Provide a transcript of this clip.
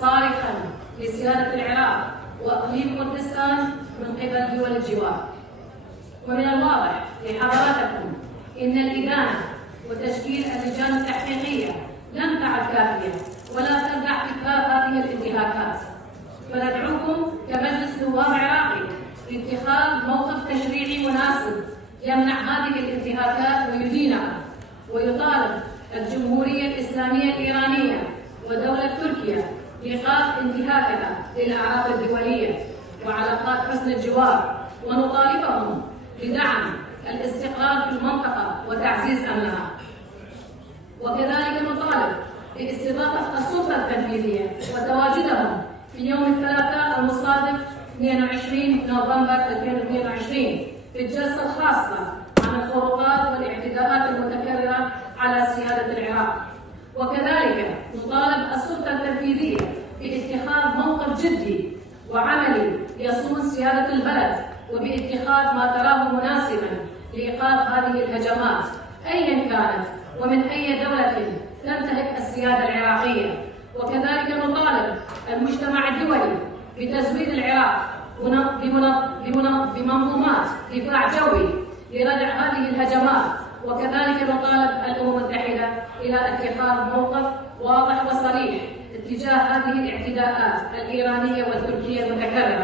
صارخا لسيادة العراق وإقليم كردستان من قبل دول الجوار. ومن الواضح لحضراتكم إن الإدانة وتشكيل اللجان التحقيقية لن تعد كافية ولا تنجح في إثبات هذه الانتهاكات، فندعوكم كمجلس نواب عراقي لاتخاذ موقف تشريعي مناسب يمنع هذه الانتهاكات ويدينها، ويطالب الجمهورية الإسلامية الإيرانية ودولة تركيا بإيقاف انتهاكها للأعراف الدولية وعلاقات حسن الجوار، ونطالبهم بدعم الاستقرار في المنطقة وتعزيز أمنها. وكذلك نطالب باستضافة السلطة التنفيذية وتواجدهم في يوم الثلاثاء المصادف 22 نوفمبر 2022 في الجلسة الخاصة عن الخروقات والاعتداءات المتكررة على سيادة العراق. وكذلك نطالب السلطة التنفيذية باتخاذ موقف جدي وعملي يصون سيادة البلد، وباتخاذ ما تراه مناسبا لإيقاف هذه الهجمات أيا كانت ومن أي دولة تنتهك السيادة العراقية. وكذلك نطالب المجتمع الدولي بتزويد العراق بمنظومات دفاع جوي لردع هذه الهجمات. وكذلك نطالب الأمم المتحدة إلى اتخاذ موقف واضح وصريح اتجاه هذه الاعتداءات الإيرانية والتركية المتكررة.